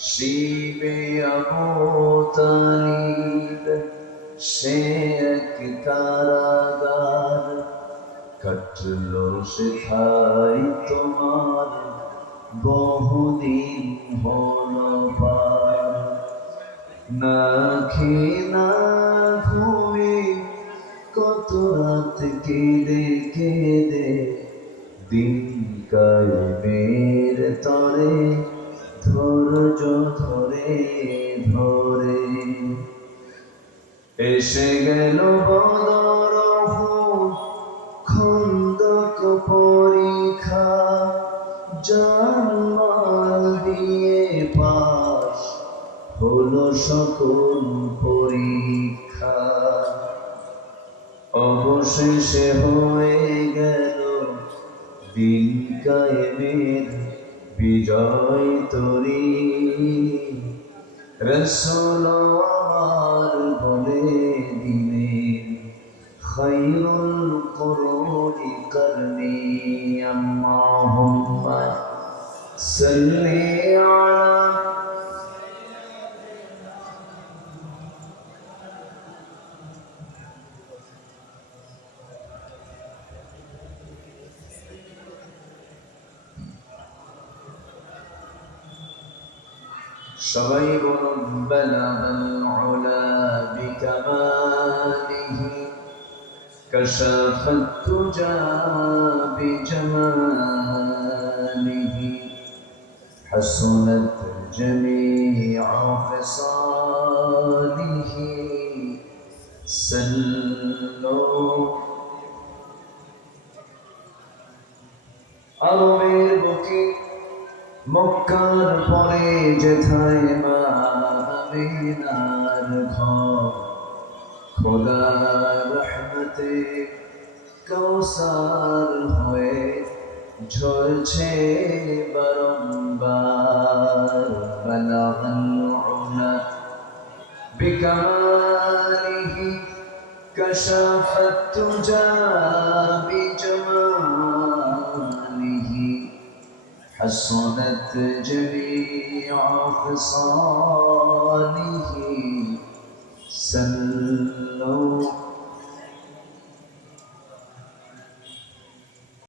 শিবে আবতালিব সে এক কারাগার কাটল সেথাই তোমার বহুদিন হলো পার না না ঘুমে কত রাত কেঁদে কেঁদে দিন কায়েমের তরে ধৈর্য ধরে ধরে। এসে গেল বদর খন্দক পরীক্ষা, জানমাল দিয়ে পাশ হলো সকল পরীক্ষা। অবশেষে হয়ে গেল দিন কায়েমের বিজয় তরি। রসুল বলে দিলেন খৈরুল করুনি করনি আম্মাহুম্মা সাল্লি شغيب بلغ العلا بكماله كشف الدجى بجماله حسنت جميع خصاله سلوا আরবের বুকে মক্কার পরে যেথায় মা আমিনার ঘর খোদার রহমতে কৌসার হয়ে ঝরছে বারংবার বালাগাল উলা بكماله كشف التجى حسنت جميع خصاله سلوا